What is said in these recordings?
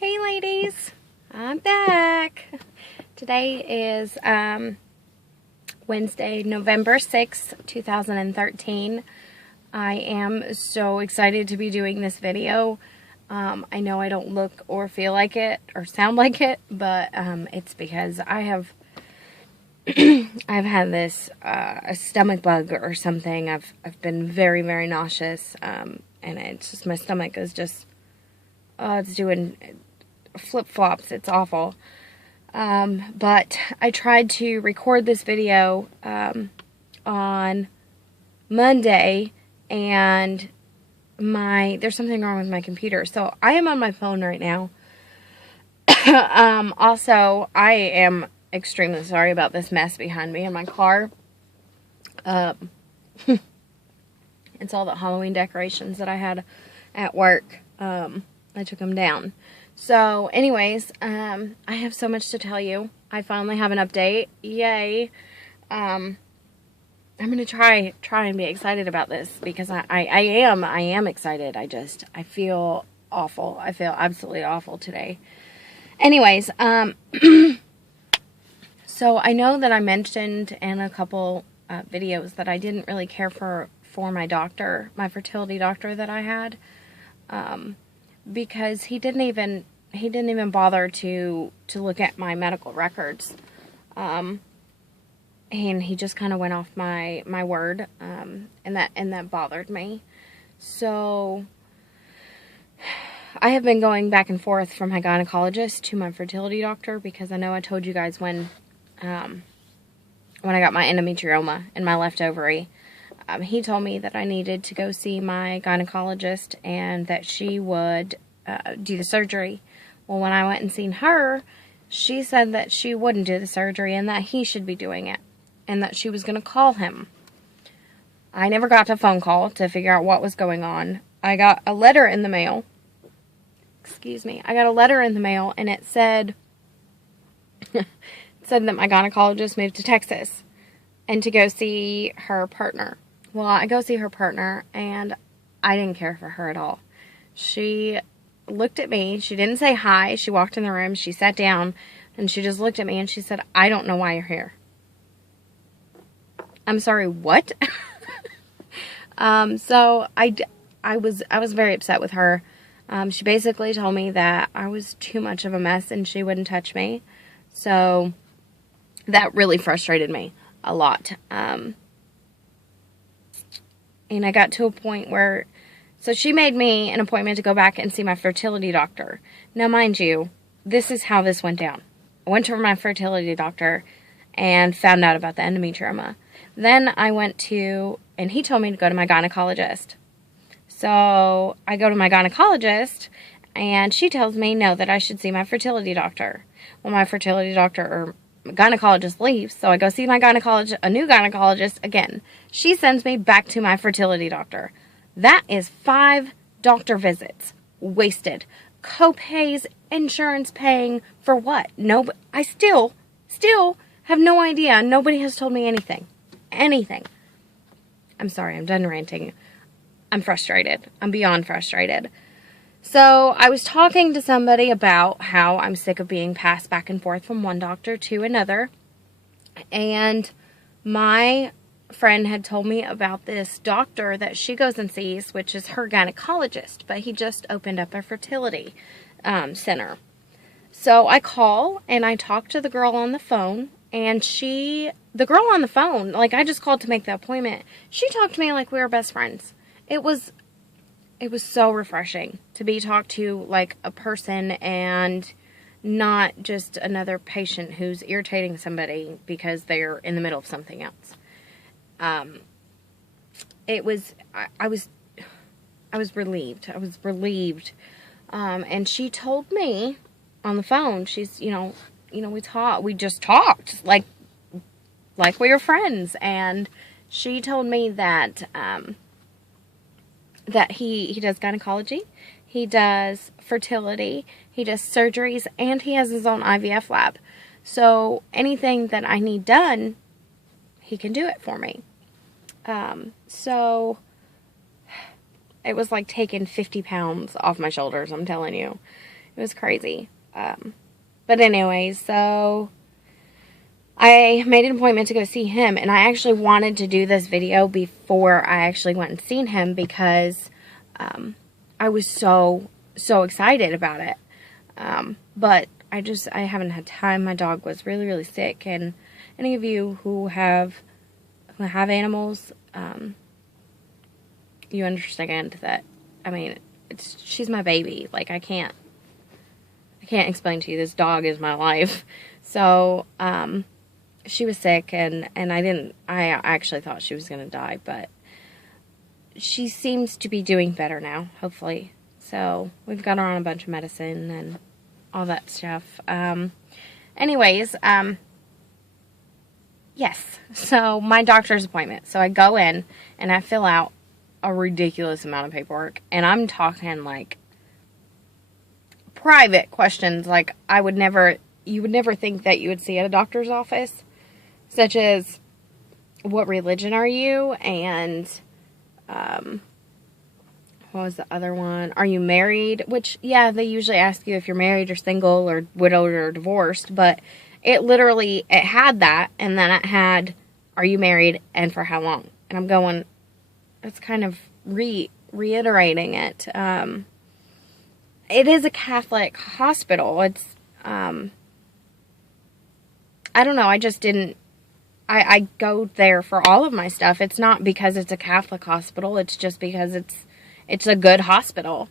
Hey ladies, I'm back. Today is Wednesday, November 6th, 2013. I am so excited to be doing this video. I know I don't look or feel like it or sound like it, but it's because I've had this a stomach bug or something. I've been very, very nauseous, and it's just my stomach is just it's doing flip-flops. It's awful. But I tried to record this video on Monday, and there's something wrong with my computer. So I am on my phone right now. Also, I am extremely sorry about this mess behind me in my car. It's all the Halloween decorations that I had at work. I took them down. So, anyways, I have so much to tell you. I finally have an update. Yay. I'm going to try and be excited about this because I am excited. I feel awful. I feel absolutely awful today. Anyways, so I know that I mentioned in a couple videos that I didn't really care for my doctor, my fertility doctor that I had. Because he didn't even bother to look at my medical records, and he just kind of went off my word, and that bothered me. So I have been going back and forth from my gynecologist to my fertility doctor because I know I told you guys when I got my endometrioma in my left ovary. He told me that I needed to go see my gynecologist and that she would do the surgery. Well, when I went and seen her, she said that she wouldn't do the surgery and that he should be doing it and that she was going to call him. I never got a phone call to figure out what was going on. I got a letter in the mail. Excuse me. I got a letter in the mail and it said, that my gynecologist moved to Texas and to go see her partner. Well, I go see her partner, and I didn't care for her at all. She looked at me. She didn't say hi. She walked in the room. She sat down, and she just looked at me, and she said, "I don't know why you're here." I'm sorry, what? So I was very upset with her. She basically told me that I was too much of a mess, and she wouldn't touch me. So that really frustrated me a lot. And I got to a point where, so she made me an appointment to go back and see my fertility doctor. Now, mind you, this is how this went down. I went to my fertility doctor and found out about the endometrioma. Then I went to, and he told me to go to my gynecologist. So I go to my gynecologist, and she tells me, no, that I should see my fertility doctor. Well, my fertility doctor, or gynecologist leaves, so I go see my a new gynecologist again. She sends me back to my fertility doctor. That is 5 doctor visits wasted. Co-pays, insurance paying for what? No, I still have no idea. Nobody has told me anything. I'm sorry, I'm done ranting. I'm frustrated. I'm beyond frustrated. So I was talking to somebody about how I'm sick of being passed back and forth from one doctor to another. And my friend had told me about this doctor that she goes and sees, which is her gynecologist. But he just opened up a fertility center. So I call and I talk to the girl on the phone. And the girl on the phone, like I just called to make the appointment. She talked to me like we were best friends. It was so refreshing to be talked to like a person and not just another patient who's irritating somebody because they're in the middle of something else. I was relieved. I was relieved. And she told me on the phone, she's, we just talked like we were friends. And she told me that he does gynecology, he does fertility, he does surgeries, and he has his own IVF lab. So anything that I need done, he can do it for me. So it was like taking 50 pounds off my shoulders, I'm telling you. It was crazy. But anyways, so I made an appointment to go see him, and I actually wanted to do this video before I actually went and seen him because I was so excited about it. But I haven't had time. My dog was really, really sick, and any of you who have animals, you understand that, I mean, she's my baby. Like, I can't explain to you, this dog is my life. So, she was sick, and I actually thought she was going to die, but she seems to be doing better now, hopefully. So, we've got her on a bunch of medicine and all that stuff. Anyways, yes. So, my doctor's appointment. So, I go in, and I fill out a ridiculous amount of paperwork, and I'm talking, like, private questions, like, you would never think that you would see at a doctor's office, such as, what religion are you, and, what was the other one? Are you married? Which, yeah, they usually ask you if you're married or single or widowed or divorced, but it had that, and then it had, are you married, and for how long? And I'm going, it's kind of reiterating it. It is a Catholic hospital. It's, I don't know, I just didn't, I go there for all of my stuff. It's not because it's a Catholic hospital, it's just because it's a good hospital.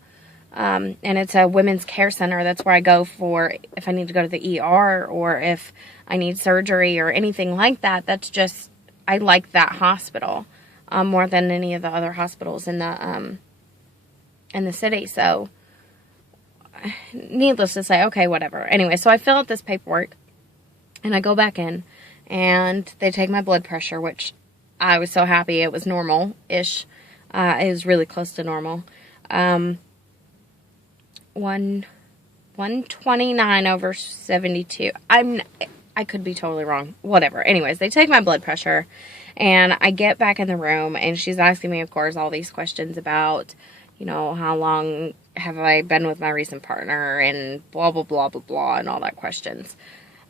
And it's a women's care center. That's where I go for if I need to go to the ER or if I need surgery or anything like that. That's just, I like that hospital more than any of the other hospitals in the city. So, needless to say, okay, whatever. Anyway, so I fill out this paperwork, and I go back in, and they take my blood pressure, which I was so happy it was normal-ish. It was really close to normal. 129/72. I could be totally wrong. Whatever. Anyways, they take my blood pressure, and I get back in the room, and she's asking me, of course, all these questions about, you know, how long have I been with my recent partner, and blah, blah, blah, blah, blah, and all that questions.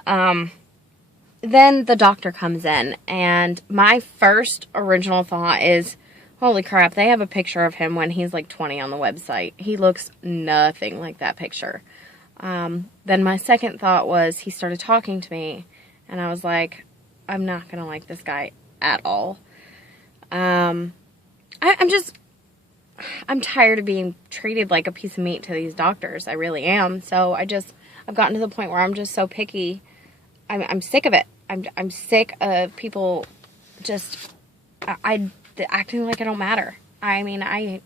Then the doctor comes in, and my first original thought is, holy crap, they have a picture of him when he's like 20 on the website. He looks nothing like that picture. Then my second thought was, he started talking to me, and I was like, I'm not going to like this guy at all. I'm tired of being treated like a piece of meat to these doctors. I really am. So I've gotten to the point where I'm just so picky. I'm sick of it. I'm sick of people just, acting like I don't matter. I mean, I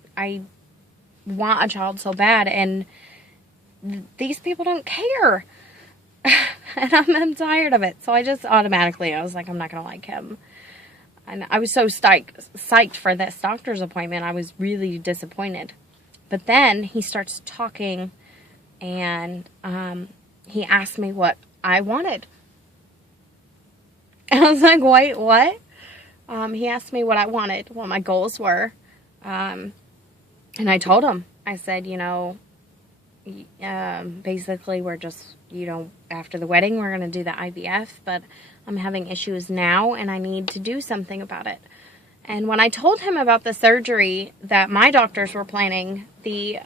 want a child so bad, and these people don't care. And I'm tired of it. So I was like, I'm not going to like him. And I was so psyched for this doctor's appointment. I was really disappointed. But then he starts talking, and he asked me what I wanted. And I was like, wait, what? He asked me what I wanted, what my goals were. And I told him, I said, you know, basically we're just, you know, after the wedding, we're going to do the IVF, but I'm having issues now, and I need to do something about it. And when I told him about the surgery that my doctors were planning, the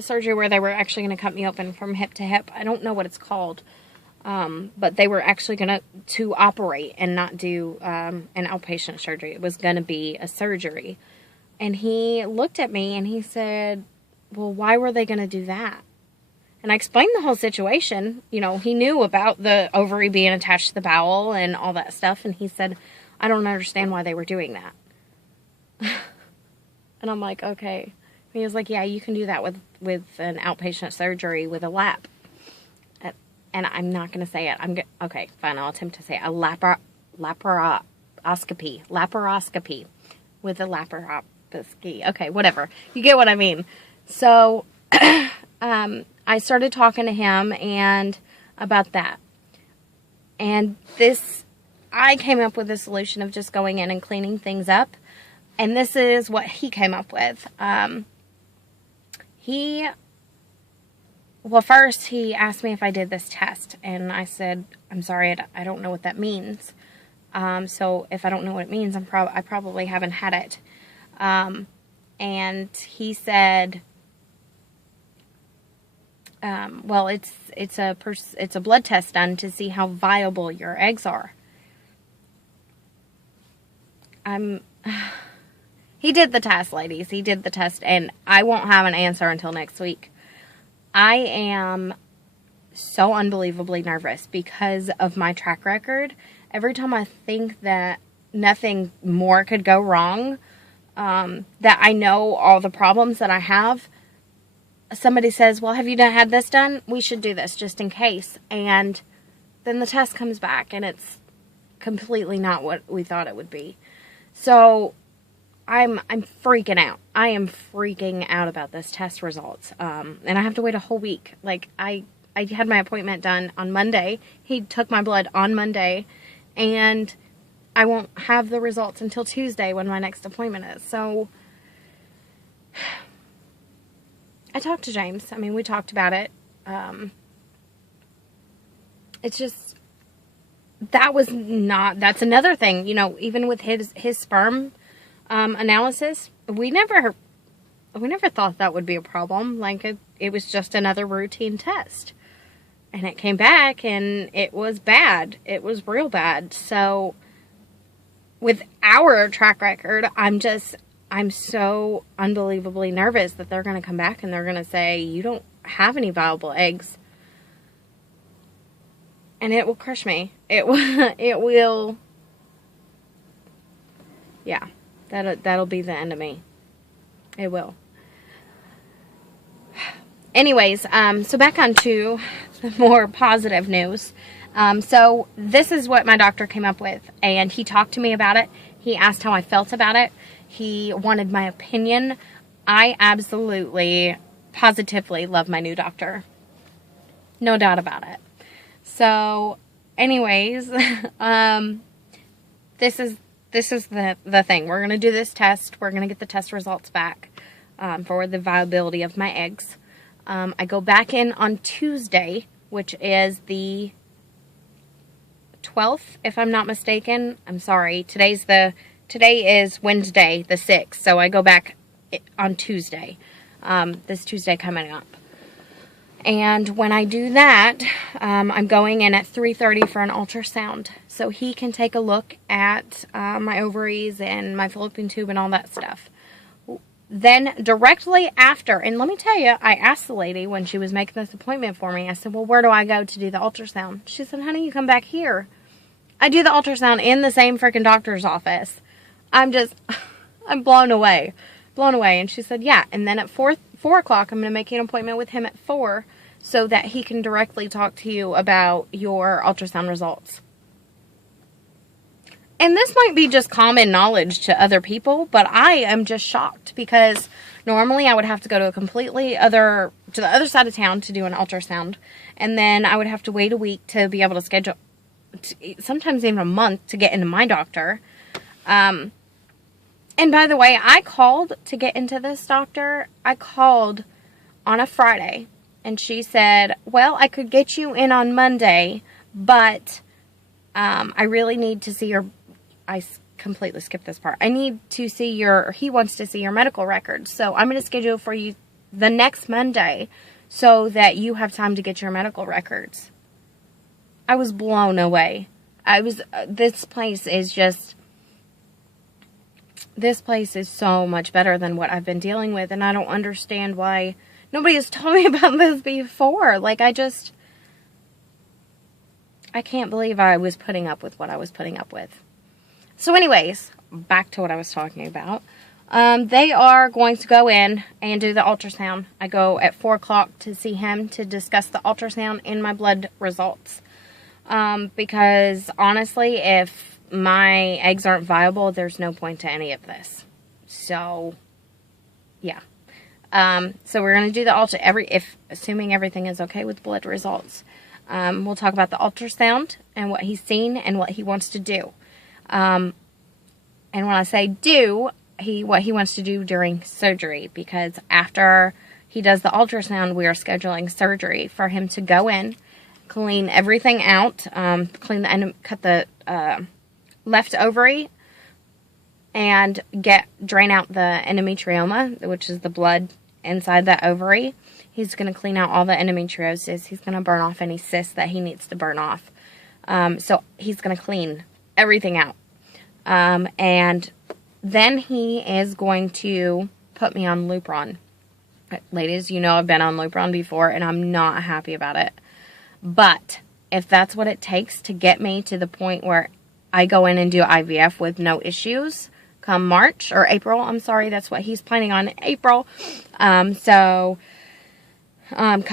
surgery where they were actually going to cut me open from hip to hip, I don't know what it's called, but they were actually going to operate and not do an outpatient surgery. It was going to be a surgery. And he looked at me and he said, well, why were they going to do that? And I explained the whole situation. You know, he knew about the ovary being attached to the bowel and all that stuff. And he said, I don't understand why they were doing that. And I'm like, okay. And he was like, yeah, you can do that with an outpatient surgery with a lap. And I'm not going to say it. Okay, fine, I'll attempt to say it. A laparoscopy. With a laparoscopy. Okay, whatever. You get what I mean. So, I started talking to him and about that. And I came up with a solution of just going in and cleaning things up. And this is what he came up with. He well, first he asked me if I did this test, and I said, I'm sorry, I don't know what that means. So if I don't know what it means, I probably haven't had it. And he said, well, it's a blood test done to see how viable your eggs are. He did the test, ladies. He did the test, and I won't have an answer until next week. I am so unbelievably nervous because of my track record. Every time I think that nothing more could go wrong, that I know all the problems that I have, somebody says, well, have you had this done? We should do this just in case. And then the test comes back, and it's completely not what we thought it would be. So I'm freaking out. I am freaking out about this test results. And I have to wait a whole week. Like, I had my appointment done on Monday. He took my blood on Monday, and I won't have the results until Tuesday when my next appointment is. So I talked to James. I mean, we talked about it. It's just, that's another thing, you know, even with his sperm analysis, we never thought that would be a problem. Like, it was just another routine test. And it came back, and it was bad. It was real bad. So, with our track record, I'm so unbelievably nervous that they're going to come back and they're going to say, you don't have any viable eggs. And it will crush me. It will, yeah, that'll be the end of me. It will. Anyways, so back on to the more positive news. So this is what my doctor came up with, and he talked to me about it. He asked how I felt about it. He wanted my opinion. I absolutely, positively love my new doctor. No doubt about it. So, anyways, this is the thing. We're going to do this test. We're going to get the test results back for the viability of my eggs. I go back in on Tuesday, which is the 12th, if I'm not mistaken. I'm sorry. Today is Wednesday, the 6th. So I go back on Tuesday. This Tuesday coming up. And when I do that, I'm going in at 3:30 for an ultrasound. So he can take a look at my ovaries and my fallopian tube and all that stuff. Then directly after, and let me tell you, I asked the lady when she was making this appointment for me, I said, well, where do I go to do the ultrasound? She said, honey, you come back here. I do the ultrasound in the same freaking doctor's office. I'm blown away. Blown away. And she said, yeah. And then at 4 o'clock, I'm going to make an appointment with him at 4 so that he can directly talk to you about your ultrasound results. And this might be just common knowledge to other people, but I am just shocked because normally I would have to go to the other side of town to do an ultrasound. And then I would have to wait a week to be able to schedule, sometimes even a month, to get into my doctor. And by the way, I called to get into this doctor. I called on a Friday, and she said, well, I could get you in on Monday, but I really need to see your, I completely skipped this part. He wants to see your medical records. So I'm going to schedule for you the next Monday so that you have time to get your medical records. I was blown away. This place is so much better than what I've been dealing with, and I don't understand why nobody has told me about this before. Like, I can't believe I was putting up with what I was putting up with. So anyways, back to what I was talking about. They are going to go in and do the ultrasound. I go at 4 o'clock to see him to discuss the ultrasound and my blood results. Because honestly, if my eggs aren't viable, there's no point to any of this. So, yeah. So we're going to do the assuming everything is okay with blood results. We'll talk about the ultrasound and what he's seen and what he wants to do. And when I say do, what he wants to do during surgery, because after he does the ultrasound, we are scheduling surgery for him to go in, clean everything out, cut the left ovary, and drain out the endometrioma, which is the blood inside that ovary. He's going to clean out all the endometriosis. He's going to burn off any cysts that he needs to burn off. So he's going to clean everything out. And then he is going to put me on Lupron. Ladies, you know I've been on Lupron before, and I'm not happy about it. But if that's what it takes to get me to the point where I go in and do IVF with no issues come March or April, I'm sorry, that's what he's planning on, April. Come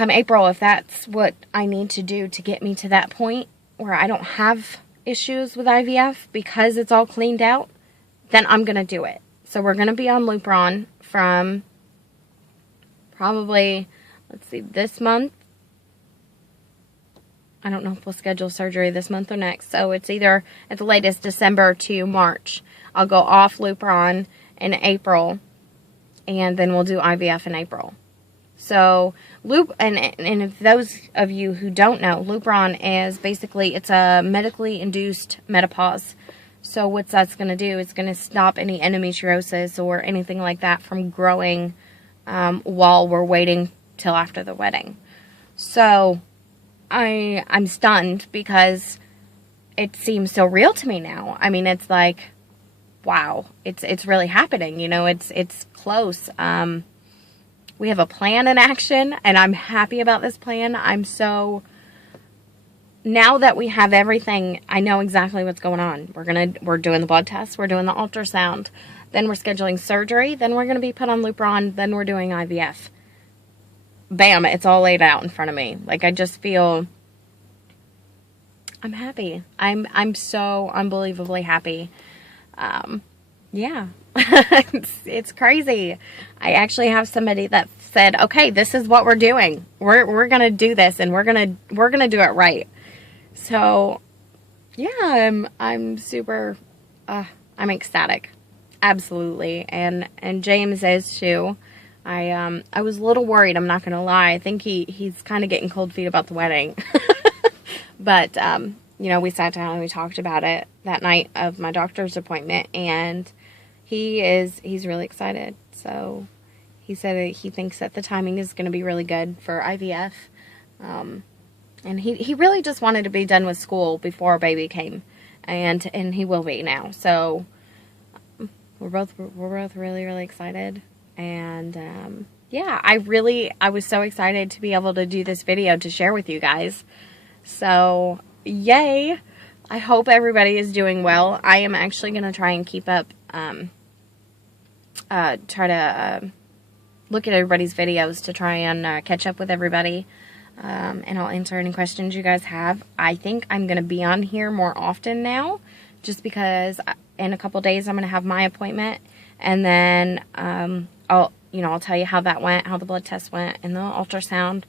April, if that's what I need to do to get me to that point where I don't have issues with IVF because it's all cleaned out, then I'm going to do it. So we're going to be on Lupron from probably, let's see, this month. I don't know if we'll schedule surgery this month or next. So it's either at the latest December to March. I'll go off Lupron in April, and then we'll do IVF in April. So, and if those of you who don't know, Lupron is basically, it's a medically induced menopause. So what that's going to do is going to stop any endometriosis or anything like that from growing while we're waiting till after the wedding. So I'm stunned because it seems so real to me now. I mean, it's like, wow, it's really happening. You know, it's close. We have a plan in action, and I'm happy about this plan. Now that we have everything, I know exactly what's going on. We're doing the blood tests, we're doing the ultrasound, then we're scheduling surgery, then we're going to be put on Lupron, then we're doing IVF. Bam, it's all laid out in front of me. Like, I just feel, I'm happy. I'm so unbelievably happy. Yeah. It's crazy. I actually have somebody that said, okay, this is what we're doing. We're going to do this, and we're going to do it right. So, yeah, I'm super, I'm ecstatic. Absolutely. And James is too. I was a little worried, I'm not going to lie. I think he's kind of getting cold feet about the wedding. But, you know, we sat down and we talked about it that night of my doctor's appointment, and he's really excited. So he said he thinks that the timing is going to be really good for IVF. And he really just wanted to be done with school before baby came, and he will be now. So we're both really, really excited. And yeah, I was so excited to be able to do this video to share with you guys. So yay! I hope everybody is doing well. I am actually going to try and keep up, try to look at everybody's videos to try and catch up with everybody. And I'll answer any questions you guys have. I think I'm going to be on here more often now, just because in a couple days I'm going to have my appointment, and then I'll tell you how that went, how the blood test went, and the ultrasound,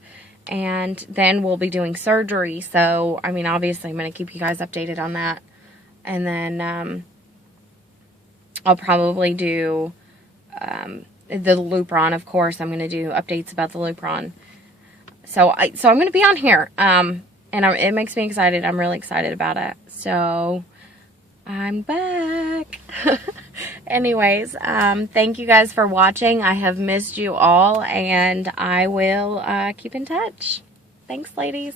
and then we'll be doing surgery. So, I mean, obviously I'm going to keep you guys updated on that, and then I'll probably do the Lupron, of course. I'm going to do updates about the Lupron. So I'm going to be on here, and it makes me excited. I'm really excited about it. So I'm back. Anyways, thank you guys for watching. I have missed you all, and I will keep in touch. Thanks, ladies.